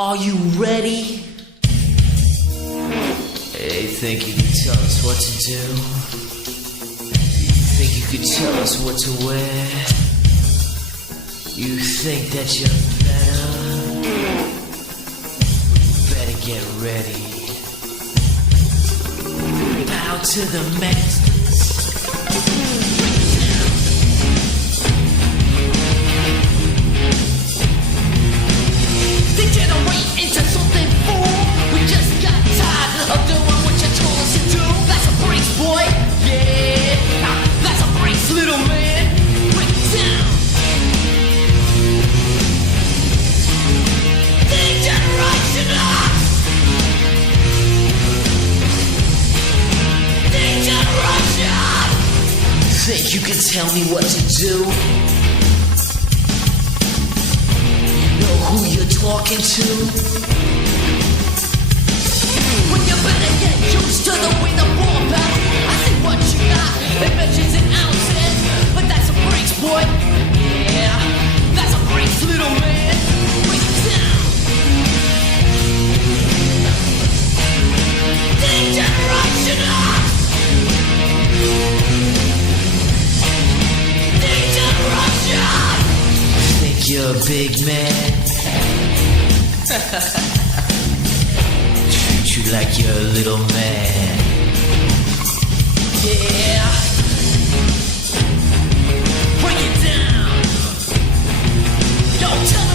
Are you ready? Hey, think you can tell us what to do? Think you could tell us what to wear? You think that you're better get ready. Bow to the masters. Degenerate into something fool. We just got tired of doing what you told us to do. That's a breaks, boy. Yeah, that's a breaks, little man. Break it down. Degeneration. Degeneration. Think you can tell me what to do? Who you're talking to? Well, you better get used to the way the ball bounce. I see what you got, it measures in ounces, but that's a breaks, boy. Yeah, that's a breaks, little man. Break it down. Degeneration. Degeneration. Think you're a big man? Treat you like you're a little man. Yeah. Bring it down. Don't tell